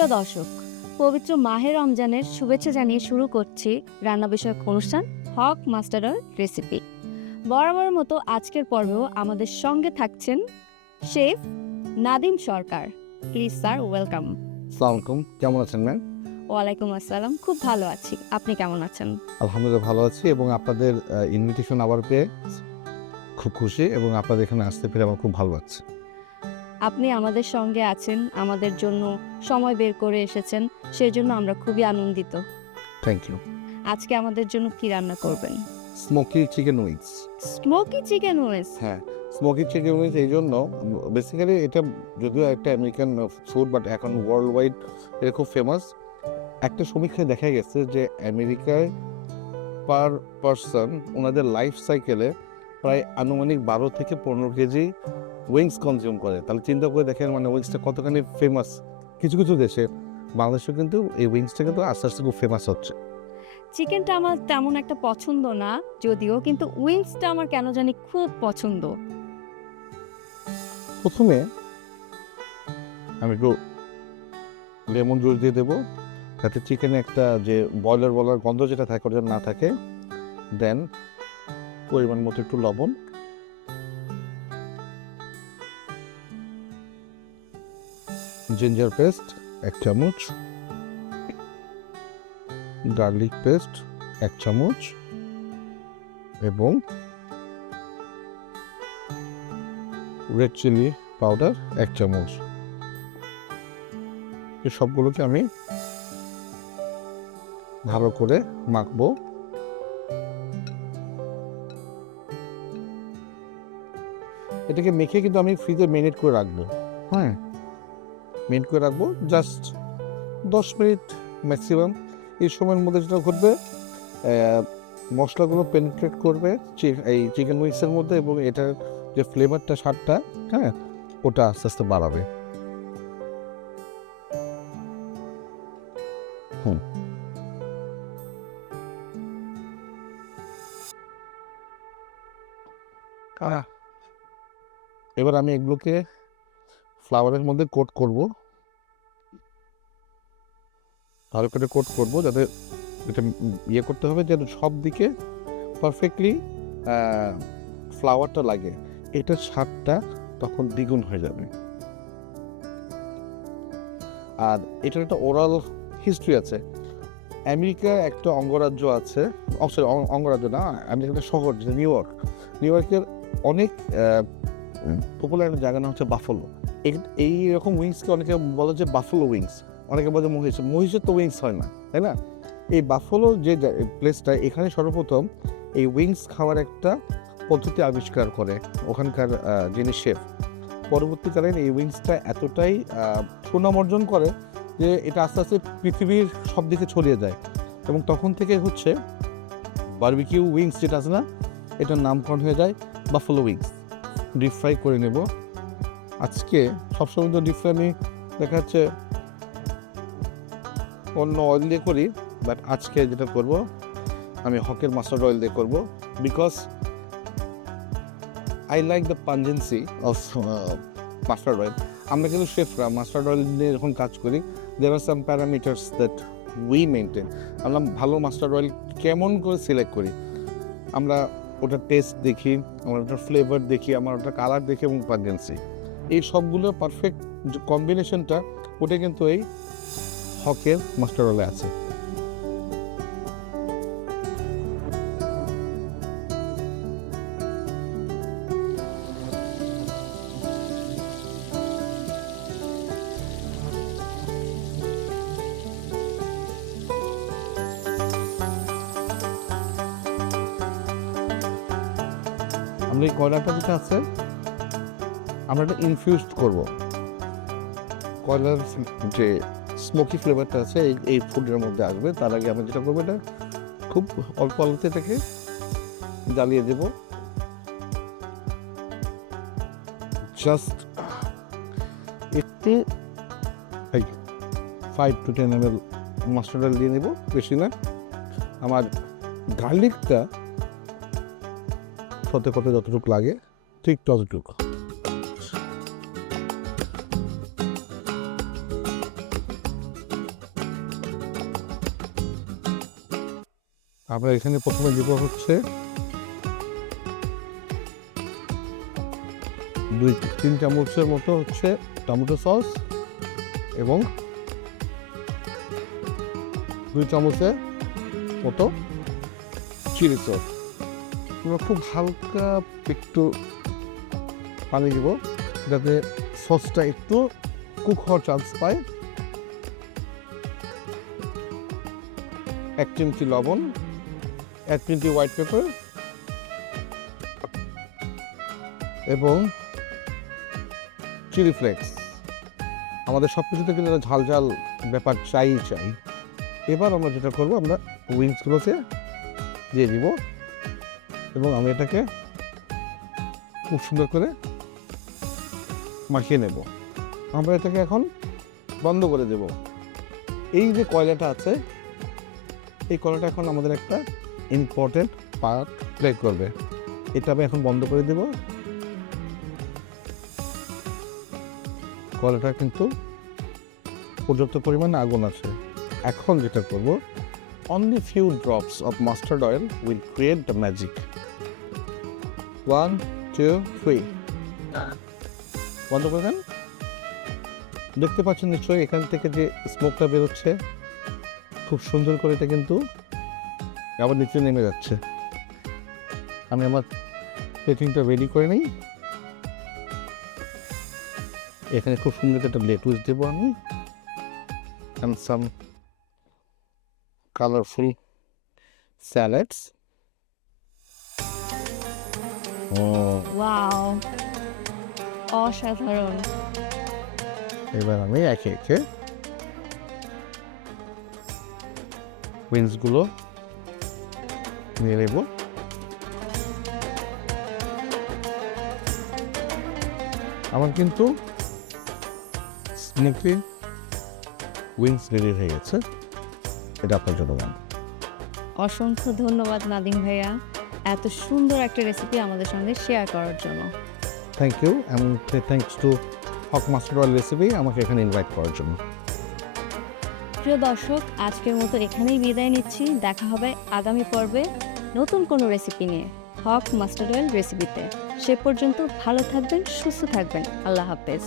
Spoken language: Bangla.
প্রিয় দর্শক, পবিত্র মাহে রমজানের শুভেচ্ছা জানিয়ে শুরু করছি রান্না বিষয়ক অনুষ্ঠান হক মাস্টারের রেসিপি। বরাবরের মতো আজকের পর্বেও আমাদের সঙ্গে থাকছেন chef Nadim Sarkar. Please sir, welcome. আসসালামু আলাইকুম, কেমন আছেন ম্যাম? ওয়ালাইকুম আসসালাম, খুব ভালো আছি। আপনি কেমন আছেন? আলহামদুলিল্লাহ ভালো আছি এবং আপনাদের ইনভিটেশন আবার পেয়ে খুব খুশি এবং আপনাদের এখানে আসতে পেরে আমার খুব ভালো লাগছে। আপনি আমাদের সঙ্গে আছেন, আমাদের জন্য সময় বের করে এসেছেন, সেই জন্য আমরা খুবই আনন্দিত। Thank you. আজকে আমাদের জন্য কি রান্না করবেন? Smoky chicken wings. Smoky chicken wings. হ্যাঁ, স্মোকি চিকেন উইংস এই জন্য বেসিক্যালি এটা যদিও একটা আমেরিকান ফুড, বাট এখন ওয়ার্ল্ড ওয়াইড এটা খুব ফেমাস। একটা সমীক্ষায় দেখা গেছে যে আমেরিকায় পার পারসন ওনাদের লাইফ সাইকেলে প্রায় আনুমানিক 12 থেকে 15 কেজি উইংস কনজিউম করে। তাহলে চিন্তা করে দেখেন মানে উইংসটা কতখানি ফেমাস। কিছু কিছু দেশে, বাংলাদেশেও কিন্তু এই উইংসটা কিন্তু আস্তে আস্তে খুব ফেমাস হচ্ছে। চিকেনটা আমার তেমন একটা পছন্দ না যদিও, কিন্তু উইংসটা আমার কেন জানি খুব পছন্দ। প্রথমে আমি একটু লেমন জুস দিয়ে দেবো, যাতে চিকেনে একটা যে বয়লার বলার গন্ধ যেটা থাকে ওটা না থাকে। দেন পরিমাণ মতো একটু লবণ, জিঞ্জার পেস্ট 1 চামচ, গার্লিক পেস্ট 1 চামচ এবং রেড চিলি পাউডার 1 চামচ। এই সবগুলোকে আমি ভালো করে মাখবো। এটাকে মেখে কিন্তু আমি ফ্রিজে মিনিট করে রাখবো। হ্যাঁ, মিনিট করে রাখবো জাস্ট 10 মিনিট ম্যাক্সিমাম। এই সময়ের মধ্যে যেটা ঘটবে, মশলাগুলো পেনিট্রেট করবে এই চিকেন উইংসের মধ্যে এবং এটার যে ফ্লেভারটা, স্বাদটা, হ্যাঁ, ওটা আস্তে আস্তে বাড়াবে। এবার আমি এগুলোকে ফ্লাওয়ারের মধ্যে কোট করব, ভালো করে কোট করব, যাতে এটা ইয়ে করতে হবে যেন সব দিকে পারফেক্টলি ফ্লাওয়ারটা লাগে। এটার স্বাদটা তখন দ্বিগুণ হয়ে যাবে। আর এটার একটা ওরাল হিস্ট্রি আছে। আমেরিকা একটা অঙ্গরাজ্য আছে, সরি অঙ্গরাজ্য না, আমেরিকা একটা শহর যেটা নিউ ইয়র্ক। নিউ ইয়র্কের অনেক পপুলার একটা জায়গার নাম হচ্ছে বাফলো। এই রকম উইংসকে অনেকে বলে যে বাফলো উইংস, অনেকে বলে মহিষের তো উইংস হয় না, তাই না? এই বাফলো যে প্লেসটা, এখানে সর্বপ্রথম এই উইংস খাওয়ার একটা পদ্ধতি আবিষ্কার করে ওখানকার যিনি শেফ। পরবর্তীকালে এই উইংসটা এতটাই সুনাম অর্জন করে যে এটা আস্তে আস্তে পৃথিবীর সব দিকে ছড়িয়ে যায় এবং তখন থেকে হচ্ছে বারবিকিউ উইংস যেটা আছে না, এটার নামকরণ হয়ে যায় বাফলো উইংস। ডিপ ফ্রাই করে নেব আজকে। সবসময় তো ডিপ ফ্রাই আমি দেখা যাচ্ছে অন্য অয়েল দিয়ে করি, বাট আজকে যেটা করব আমি হকের মাস্টার্ড অয়েল দিয়ে করব, because I like the pungency of mustard oil. আমরা কিন্তু শেফরা মাস্টার্ড অয়েল নিয়ে যখন কাজ করি, there are some parameters that we maintain. আমরা ভালো মাস্টার্ড অয়েল কেমন করে সিলেক্ট করি, আমরা ওটার টেস্ট দেখি, আমরা ওটার ফ্লেভার দেখি, আমরা ওটার কালার দেখি এবং পাঞ্জেন্সি, এই সবগুলো পারফেক্ট যে কম্বিনেশনটা, ওটা কিন্তু এই হকের মাস্টার্ড অয়েলে আছে। আমরা এই কয়লাটা যেটা আছে, আমরা এটা ইনফিউজড করব। কয়লার যে স্মোকি ফ্লেভারটা আছে এই ফুডের মধ্যে আসবে। তার আগে আমরা যেটা করবো, এটা খুব অল্প আলোতে এটাকে জ্বালিয়ে দেব। জাস্ট একটু 5 to 10 ml মাস্টার্ড অয়েল দিয়ে নেব, বেশি না। আমার গার্লিকটা সতে কত যতটুকু লাগে ঠিক ততটুকু। আমরা এখানে প্রথমে দিব হচ্ছে 2-3 চামচের মতো হচ্ছে টমেটো সস এবং 2 চামচের মতো চিলি সস। আমরা খুব হালকা একটু পানি দিব যাতে সসটা একটু কুক হওয়ার চান্স পায়। 1 চিমটি লবণ, 1 চিমটি হোয়াইট পেপার এবং চিলি ফ্লেক্স। আমাদের সব কিছুতে কিন্তু ঝাল ঝাল ব্যাপার চাই। এবার আমরা যেটা করবো, আমরা উইংসগুলোকে দিয়ে দিব এবং আমি এটাকে খুব সুন্দর করে মাখিয়ে নেব। আমরা এটাকে এখন বন্ধ করে দেব। এই যে কয়লাটা আছে, এই কয়লাটা এখন আমাদের একটা ইম্পর্টেন্ট পার্ট প্লে করবে। এটা আমি এখন বন্ধ করে দেব। কয়লাটা কিন্তু পর্যাপ্ত পরিমাণে আগুন আছে। এখন যেটা করব, only few drops of mustard oil will create the magic. 1, 2, 3 বন্ধ করে দেন। দেখতে পাচ্ছেন নিশ্চয়ই এখান থেকে যে স্মোকটা বেরোচ্ছে, খুব সুন্দর করে এটা কিন্তু আবার নিচে নেমে যাচ্ছে। আমি আমার প্লেটিংটা রেডি করে নিই। এখানে খুব সুন্দর একটা লেটুস দেবো আমি, and some colorful salads. Wow, অসাধারণ। এবার আমি একে একে উইংসগুলো নিয়ে নেব। আমার কিন্তু স্মোকি উইংস রেডি হয়ে গেছে। এটা আপনার জন্য ম্যাম। অসংখ্য ধন্যবাদ নাদিম ভাইয়া, এত সুন্দর একটা রেসিপি আমাদের সঙ্গে শেয়ার করার জন্য। থ্যাংক ইউ, এবং thanks to Hoque mustard oil recipe আমাকে এখানে ইনভাইট করার জন্য। প্রিয় দর্শক, আজকের মতো এখানেই বিদায় নিচ্ছি। দেখা হবে আগামী পর্বে নতুন কোনো রেসিপি নিয়ে, হক মাস্টার্ড অয়েল রেসিপিতে। সে পর্যন্ত ভালো থাকবেন, সুস্থ থাকবেন। আল্লাহ হাফেজ।